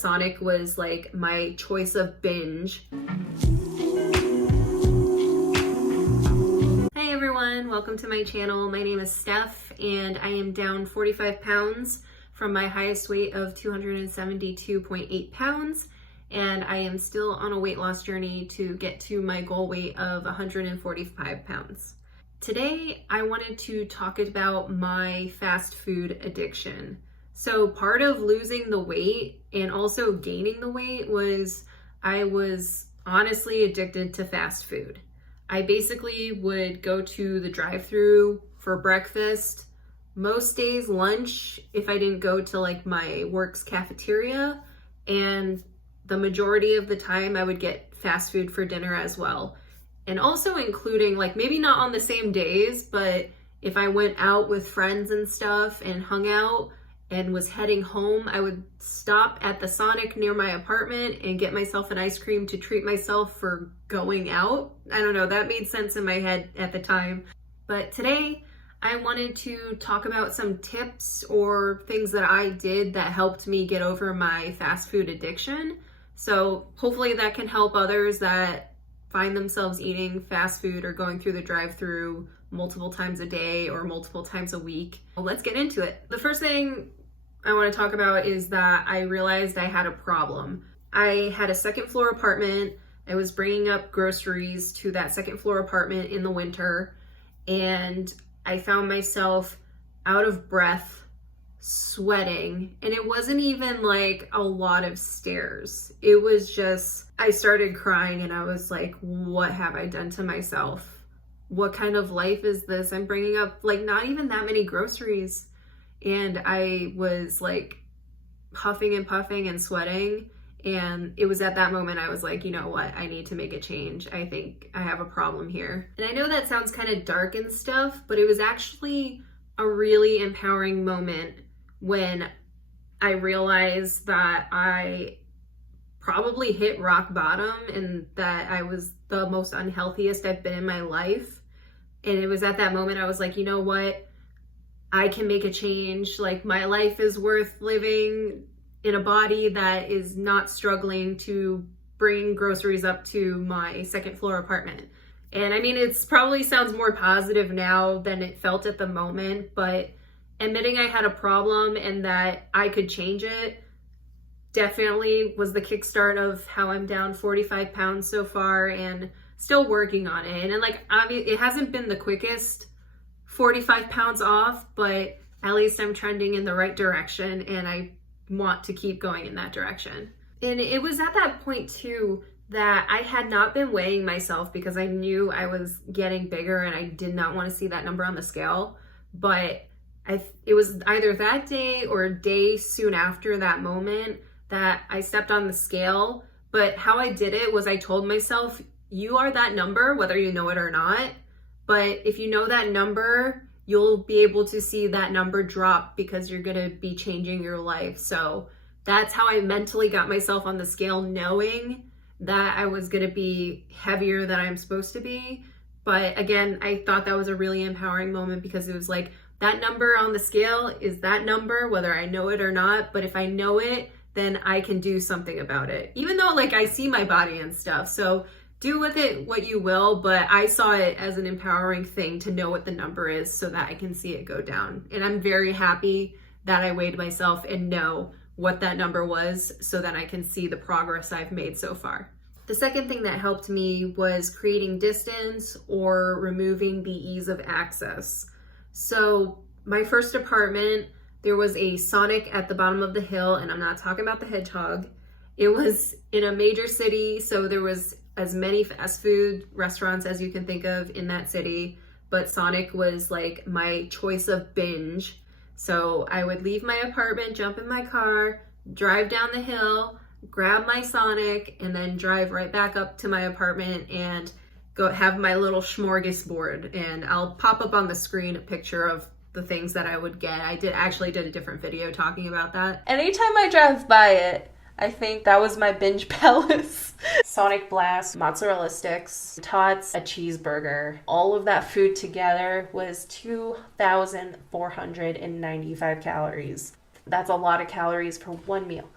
Sonic was like my choice of binge. Hey everyone, welcome to my channel. My name is Steph and I am down 45 pounds from my highest weight of 272.8 pounds. And I am still on a weight loss journey to get to my goal weight of 145 pounds. Today, I wanted to talk about my fast food addiction. So part of losing the weight and also gaining the weight was I was honestly addicted to fast food. I basically would go to the drive-thru for breakfast, most days lunch if I didn't go to like my work's cafeteria, and the majority of the time I would get fast food for dinner as well. And also including like maybe not on the same days, but if I went out with friends and stuff and hung out and was heading home, I would stop at the Sonic near my apartment and get myself an ice cream to treat myself for going out. I don't know, that made sense in my head at the time. But today I wanted to talk about some tips or things that I did that helped me get over my fast food addiction. So hopefully that can help others that find themselves eating fast food or going through the drive-thru multiple times a day or multiple times a week. Well, let's get into it. The first thing I want to talk about is that I realized I had a problem. I had a second floor apartment. I was bringing up groceries to that second floor apartment in the winter, and I found myself out of breath, sweating, and it wasn't even like a lot of stairs. It was just, I started crying and I was like, what have I done to myself? What kind of life is this? I'm bringing up like not even that many groceries. And I was like huffing and puffing and sweating. And it was at that moment I was like, you know what? I need to make a change. I think I have a problem here. And I know that sounds kind of dark and stuff, but it was actually a really empowering moment when I realized that I probably hit rock bottom and that I was the most unhealthiest I've been in my life. And it was at that moment I was like, you know what? I can make a change. Like, my life is worth living in a body that is not struggling to bring groceries up to my second floor apartment. And I mean, it's probably sounds more positive now than it felt at the moment, but admitting I had a problem and that I could change it definitely was the kickstart of how I'm down 45 pounds so far and still working on it. And like, obviously, it hasn't been the quickest 45 pounds off, but at least I'm trending in the right direction and I want to keep going in that direction. And it was at that point too that I had not been weighing myself because I knew I was getting bigger and I did not want to see that number on the scale. But it was either that day or a day soon after that moment that I stepped on the scale. But how I did it was I told myself, you are that number, whether you know it or not. But if you know that number, you'll be able to see that number drop because you're going to be changing your life. So that's how I mentally got myself on the scale, knowing that I was going to be heavier than I'm supposed to be. But again, I thought that was a really empowering moment because it was like, that number on the scale is that number, whether I know it or not. But if I know it, then I can do something about it. Even though like I see my body and stuff. So do with it what you will, but I saw it as an empowering thing to know what the number is so that I can see it go down. And I'm very happy that I weighed myself and know what that number was so that I can see the progress I've made so far. The second thing that helped me was creating distance or removing the ease of access. So my first apartment, there was a Sonic at the bottom of the hill, and I'm not talking about the hedgehog. It was in a major city, so there was as many fast food restaurants as you can think of in that city, but Sonic was like my choice of binge. So I would leave my apartment, jump in my car, drive down the hill, grab my Sonic, and then drive right back up to my apartment and go have my little smorgasbord. And I'll pop up on the screen a picture of the things that I would get. I actually did a different video talking about that. Anytime I drive by it, I think that was my binge palace. Sonic Blast, mozzarella sticks, tots, a cheeseburger. All of that food together was 2,495 calories. That's a lot of calories for one meal.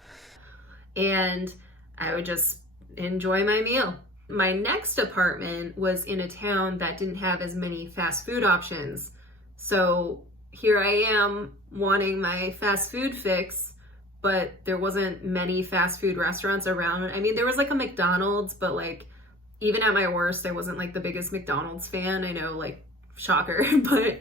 and I would just enjoy my meal. My next apartment was in a town that didn't have as many fast food options. So here I am wanting my fast food fix, but there wasn't many fast food restaurants around. I mean, there was like a McDonald's, but like even at my worst, I wasn't like the biggest McDonald's fan. I know, like, shocker, but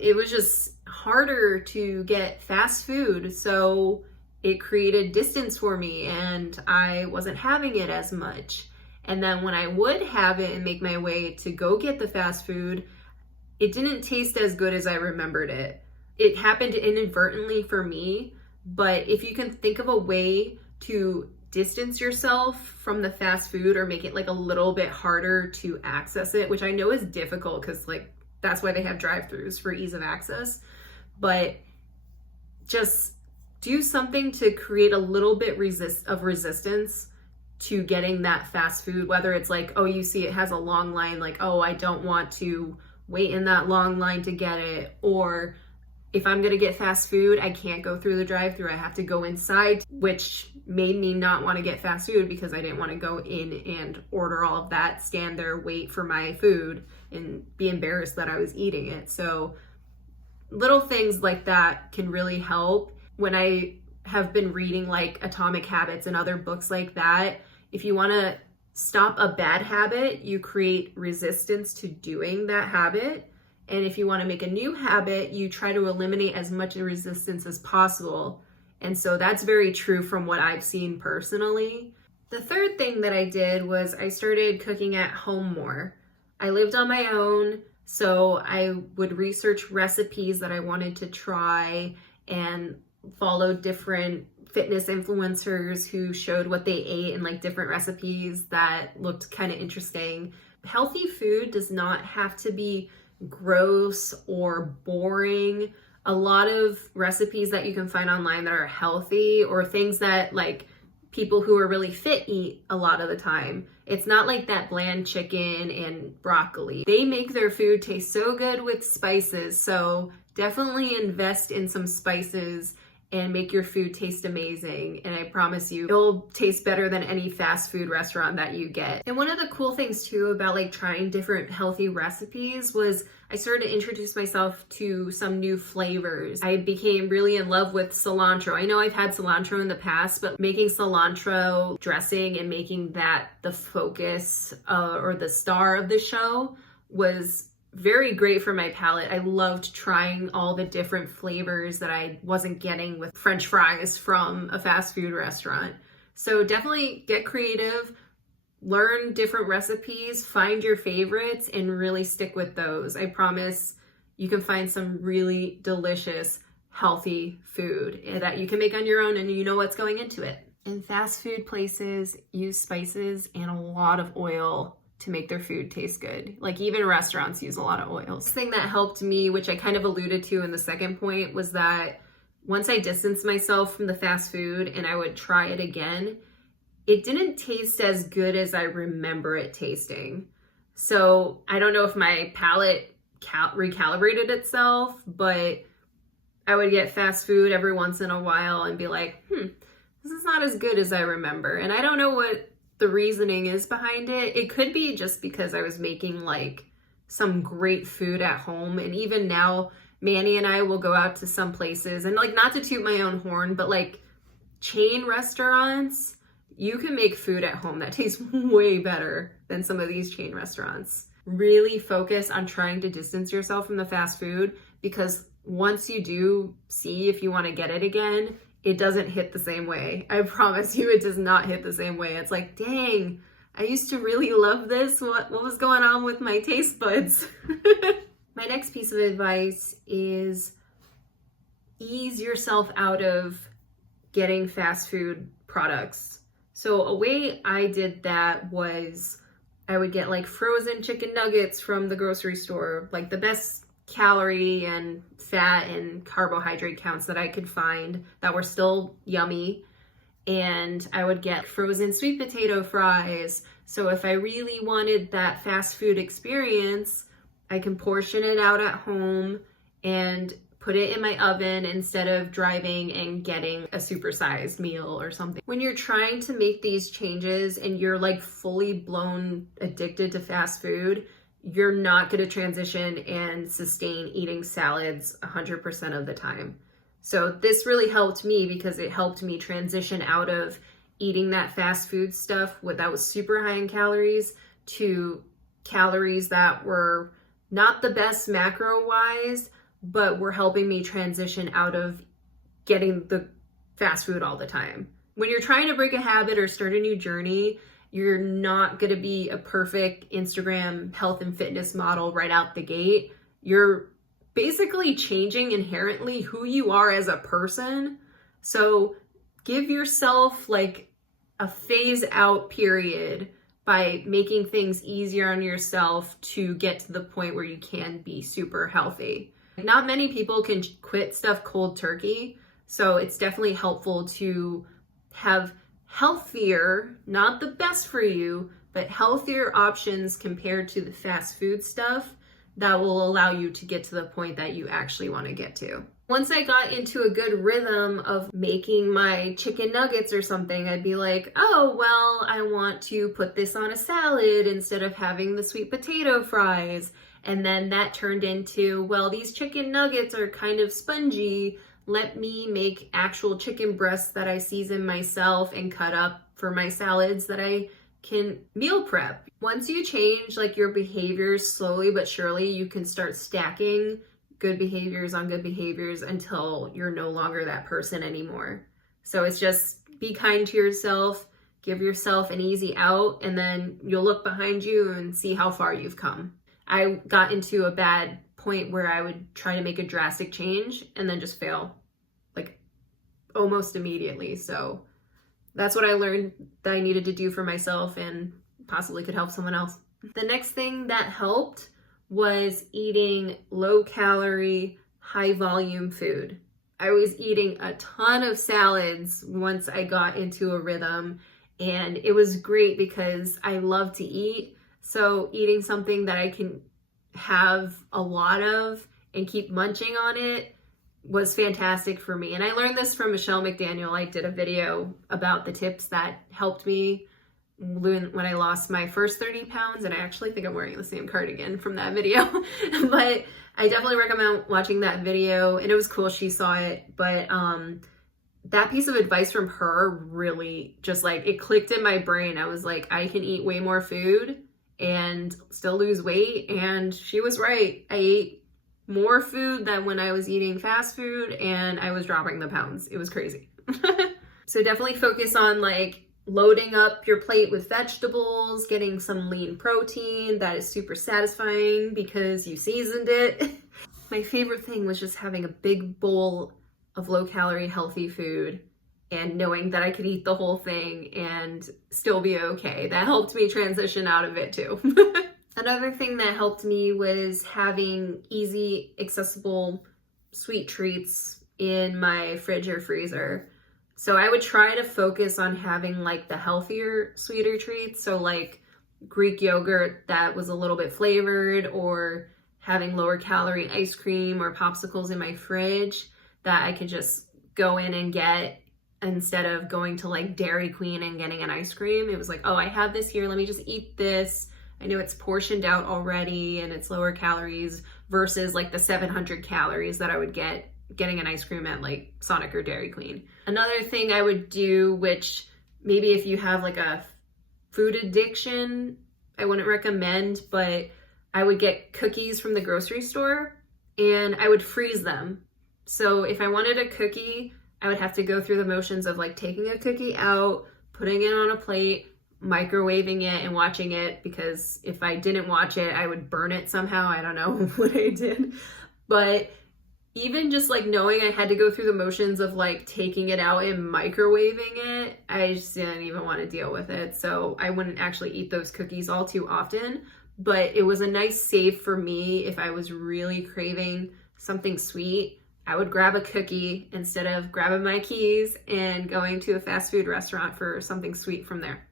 it was just harder to get fast food. So it created distance for me and I wasn't having it as much. And then when I would have it and make my way to go get the fast food, it didn't taste as good as I remembered it. It happened inadvertently for me, but if you can think of a way to distance yourself from the fast food or make it like a little bit harder to access it, which I know is difficult because like that's why they have drive-thrus, for ease of access, but just do something to create a little bit of resistance to getting that fast food, whether it's like, oh, you see it has a long line, like, oh, I don't want to wait in that long line to get it, or if I'm gonna get fast food, I can't go through the drive-thru, I have to go inside, which made me not want to get fast food because I didn't want to go in and order all of that, stand there, wait for my food, and be embarrassed that I was eating it. So little things like that can really help. When I have been reading like Atomic Habits and other books like that, if you want to stop a bad habit, you create resistance to doing that habit. And if you want to make a new habit, you try to eliminate as much resistance as possible. And so that's very true from what I've seen personally. The third thing that I did was I started cooking at home more. I lived on my own, so I would research recipes that I wanted to try and follow different fitness influencers who showed what they ate and like different recipes that looked kind of interesting. Healthy food does not have to be gross or boring. A lot of recipes that you can find online that are healthy, or things that like people who are really fit eat a lot of the time, it's not like that bland chicken and broccoli. They make their food taste so good with spices, so definitely invest in some spices and make your food taste amazing. And I promise you, it'll taste better than any fast food restaurant that you get. And one of the cool things too about like trying different healthy recipes was I started to introduce myself to some new flavors. I became really in love with cilantro. I know I've had cilantro in the past, but making cilantro dressing and making that the focus or the star of the show was very great for my palate. I loved trying all the different flavors that I wasn't getting with French fries from a fast food restaurant. So definitely get creative, learn different recipes, find your favorites, and really stick with those. I promise you can find some really delicious, healthy food that you can make on your own and you know what's going into it. And fast food places use spices and a lot of oil to make their food taste good. Like even restaurants use a lot of oils. The thing that helped me, which I kind of alluded to in the second point, was that once I distanced myself from the fast food and I would try it again, it didn't taste as good as I remember it tasting. So I don't know if my palate recalibrated itself, but I would get fast food every once in a while and be like, this is not as good as I remember. And I don't know what the reasoning is behind it. It could be just because I was making like some great food at home. And even now, Manny and I will go out to some places, and like, not to toot my own horn, but like chain restaurants, you can make food at home that tastes way better than some of these chain restaurants. Really focus on trying to distance yourself from the fast food, because once you do see if you want to get it again, it doesn't hit the same way. I promise you, it does not hit the same way. It's like, dang, I used to really love this. What was going on with my taste buds? My next piece of advice is ease yourself out of getting fast food products. So a way I did that was I would get like frozen chicken nuggets from the grocery store, like the best calorie and fat and carbohydrate counts that I could find that were still yummy. And I would get frozen sweet potato fries. So if I really wanted that fast food experience, I can portion it out at home and put it in my oven instead of driving and getting a supersized meal or something. When you're trying to make these changes and you're like fully blown addicted to fast food, you're not going to transition and sustain eating salads 100% of the time. So this really helped me because it helped me transition out of eating that fast food stuff that was super high in calories to calories that were not the best macro-wise, but were helping me transition out of getting the fast food all the time. When you're trying to break a habit or start a new journey, you're not going to be a perfect Instagram health and fitness model right out the gate. You're basically changing inherently who you are as a person. So give yourself like a phase out period by making things easier on yourself to get to the point where you can be super healthy. Not many people can quit stuff cold turkey, so it's definitely helpful to have healthier, not the best for you, but healthier options compared to the fast food stuff that will allow you to get to the point that you actually want to get to. Once I got into a good rhythm of making my chicken nuggets or something, I'd be like, oh, well, I want to put this on a salad instead of having the sweet potato fries. And then that turned into, well, these chicken nuggets are kind of spongy. Let me make actual chicken breasts that I season myself and cut up for my salads that I can meal prep. Once you change like your behaviors slowly but surely, you can start stacking good behaviors on good behaviors until you're no longer that person anymore. So it's just be kind to yourself, give yourself an easy out, and then you'll look behind you and see how far you've come. I got into a bad point where I would try to make a drastic change and then just fail like almost immediately. So that's what I learned that I needed to do for myself and possibly could help someone else. The next thing that helped was eating low calorie, high volume food. I was eating a ton of salads once I got into a rhythm, and it was great because I love to eat. So eating something that I can have a lot of and keep munching on it was fantastic for me. And I learned this from Michelle McDaniel. I did a video about the tips that helped me when I lost my first 30 pounds, and I actually think I'm wearing the same cardigan from that video. But I definitely recommend watching that video, and it was cool she saw it. But that piece of advice from her really just like, it clicked in my brain. I was like, I can eat way more food and still lose weight. And she was right. I ate more food than when I was eating fast food, and I was dropping the pounds. It was crazy. So definitely focus on like loading up your plate with vegetables, getting some lean protein that is super satisfying because you seasoned it. My favorite thing was just having a big bowl of low calorie healthy food and knowing that I could eat the whole thing and still be okay. That helped me transition out of it too. Another thing that helped me was having easy, accessible sweet treats in my fridge or freezer. So I would try to focus on having like the healthier, sweeter treats. So like Greek yogurt that was a little bit flavored, or having lower calorie ice cream or popsicles in my fridge that I could just go in and get instead of going to like Dairy Queen and getting an ice cream. It was like, oh, I have this here. Let me just eat this. I know it's portioned out already and it's lower calories versus like the 700 calories that I would get getting an ice cream at like Sonic or Dairy Queen. Another thing I would do, which maybe if you have like a food addiction, I wouldn't recommend, but I would get cookies from the grocery store and I would freeze them. So if I wanted a cookie, I would have to go through the motions of like taking a cookie out, putting it on a plate, microwaving it and watching it, because if I didn't watch it, I would burn it somehow. I don't know what I did. But even just like knowing I had to go through the motions of like taking it out and microwaving it, I just didn't even want to deal with it. So I wouldn't actually eat those cookies all too often, but it was a nice save for me. If I was really craving something sweet, I would grab a cookie instead of grabbing my keys and going to a fast food restaurant for something sweet from there.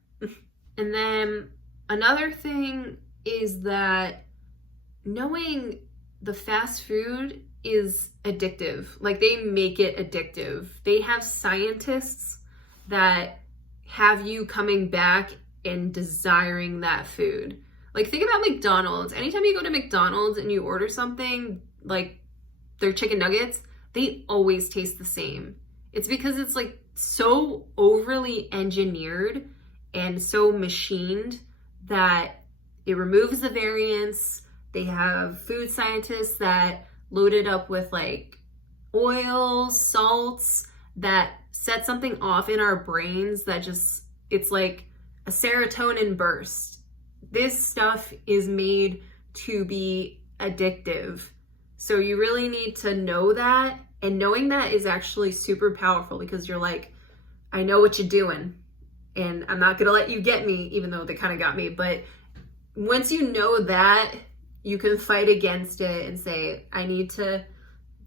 And then another thing is that knowing the fast food is addictive. Like, they make it addictive. They have scientists that have you coming back and desiring that food. Like, think about McDonald's. Anytime you go to McDonald's and you order something like their chicken nuggets, they always taste the same. It's because it's like so overly engineered and so machined that it removes the variance. They have food scientists that load it up with like oils, salts that set something off in our brains that just, it's like a serotonin burst. This stuff is made to be addictive. So you really need to know that. And knowing that is actually super powerful, because you're like, I know what you're doing and I'm not gonna let you get me, even though they kind of got me. But once you know that, you can fight against it and say, I need to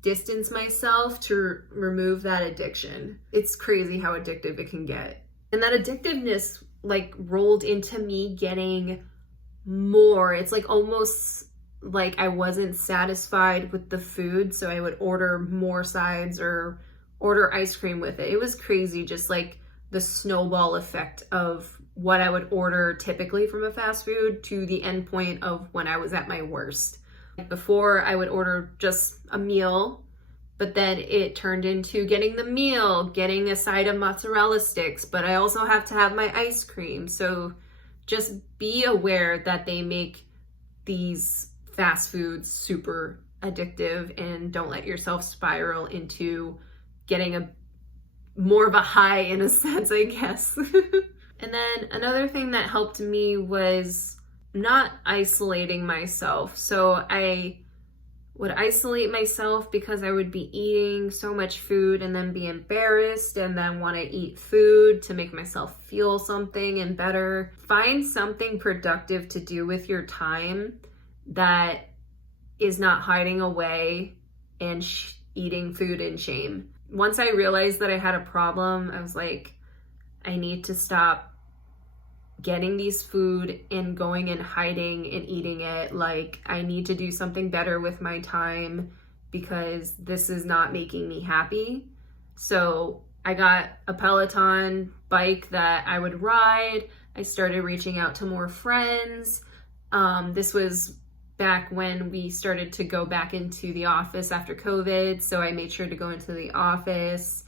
distance myself to remove that addiction. It's crazy how addictive it can get. And that addictiveness like rolled into me getting more. It's like almost like I wasn't satisfied with the food, so I would order more sides or order ice cream with it. It was crazy, just like the snowball effect of what I would order typically from a fast food to the end point of when I was at my worst. Before, I would order just a meal, but then it turned into getting the meal, getting a side of mozzarella sticks, but I also have to have my ice cream. So just be aware that they make these fast foods super addictive, and don't let yourself spiral into getting a more of a high, in a sense, I guess. And then another thing that helped me was not isolating myself. So I would isolate myself because I would be eating so much food and then be embarrassed and then want to eat food to make myself feel something and better. Find something productive to do with your time that is not hiding away and eating food in shame. Once I realized that I had a problem, I was like, I need to stop getting these food and going and hiding and eating it. Like, I need to do something better with my time because this is not making me happy. So I got a Peloton bike that I would ride. I started reaching out to more friends. This was back when we started to go back into the office after COVID. So I made sure to go into the office.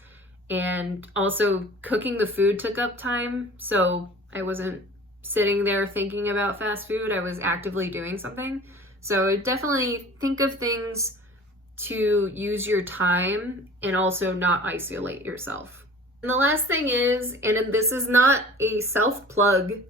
And also cooking the food took up time. So I wasn't sitting there thinking about fast food. I was actively doing something. So definitely think of things to use your time and also not isolate yourself. And the last thing is, and this is not a self-plug,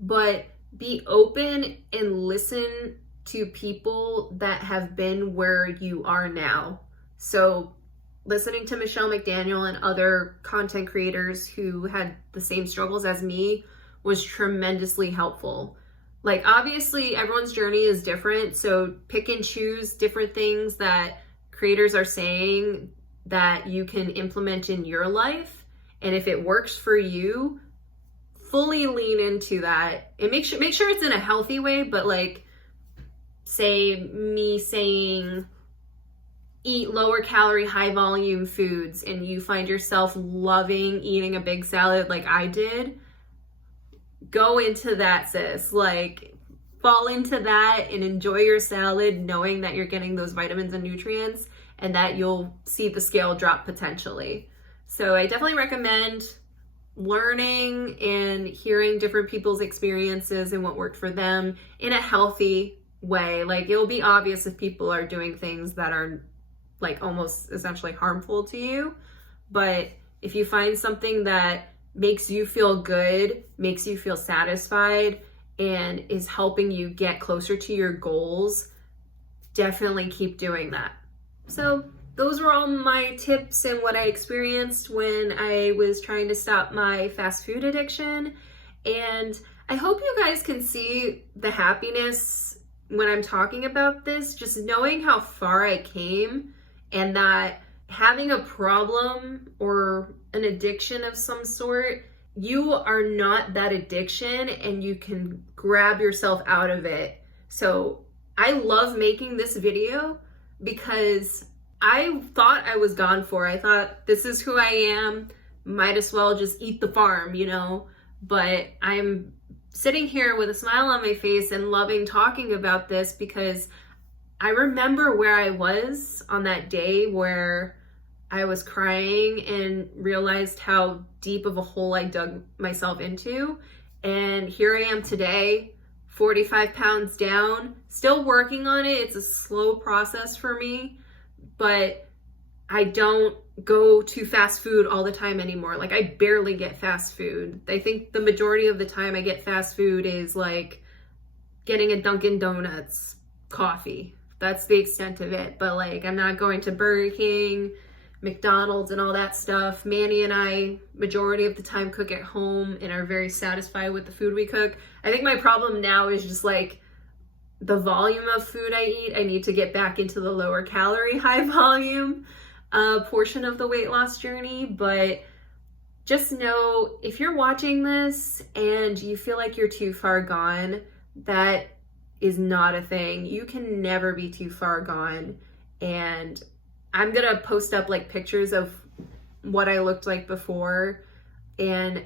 but be open and listen to people that have been where you are now. So listening to Michelle McDaniel and other content creators who had the same struggles as me was tremendously helpful. Like, obviously everyone's journey is different, so pick and choose different things that creators are saying that you can implement in your life. And if it works for you, fully lean into that and make sure it's in a healthy way. But like, say me saying eat lower calorie, high volume foods, and you find yourself loving eating a big salad like I did, go into that, sis. Like, fall into that and enjoy your salad, knowing that you're getting those vitamins and nutrients and that you'll see the scale drop potentially. So I definitely recommend learning and hearing different people's experiences and what worked for them in a healthy way. Like, it'll be obvious if people are doing things that are like almost essentially harmful to you. But if you find something that makes you feel good, makes you feel satisfied, and is helping you get closer to your goals, definitely keep doing that. So those were all my tips and what I experienced when I was trying to stop my fast food addiction. And I hope you guys can see the happiness when I'm talking about this, just knowing how far I came, and that having a problem or an addiction of some sort, you are not that addiction and you can grab yourself out of it. So I love making this video because I thought I was gone for. I thought, this is who I am, might as well just eat the farm, you know? But I'm sitting here with a smile on my face and loving talking about this because I remember where I was on that day where I was crying and realized how deep of a hole I dug myself into. And here I am today, 45 pounds down, still working on it. It's a slow process for me, but I don't go to fast food all the time anymore. Like, I barely get fast food. I think the majority of the time I get fast food is like getting a Dunkin Donuts coffee. That's the extent of it. But like, I'm not going to Burger King, McDonald's, and all that stuff. Manny and I, majority of the time, cook at home and are very satisfied with the food we cook. I think my problem now is just like the volume of food I eat. I need to get back into the lower calorie, high volume portion of the weight loss journey. But just know, if you're watching this and you feel like you're too far gone, that is not a thing. You can never be too far gone. And I'm gonna post up like pictures of what I looked like before. And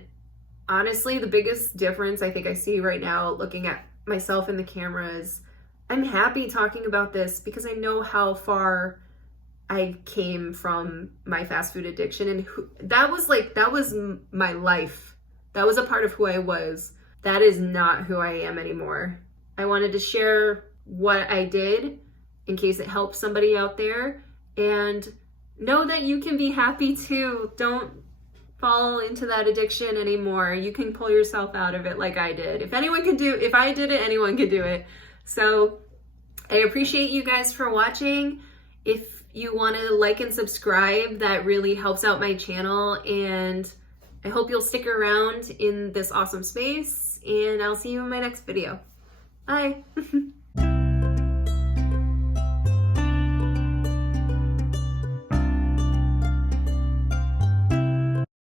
honestly, the biggest difference I think I see right now looking at myself in the camera is I'm happy talking about this because I know how far I came from my fast food addiction. And that was my life. That was a part of who I was. That is not who I am anymore. I wanted to share what I did in case it helps somebody out there. And know that you can be happy too. Don't fall into that addiction anymore. You can pull yourself out of it like I did. If I did it, anyone could do it. So I appreciate you guys for watching. If you want to like and subscribe, that really helps out my channel. And I hope you'll stick around in this awesome space. And I'll see you in my next video. Bye.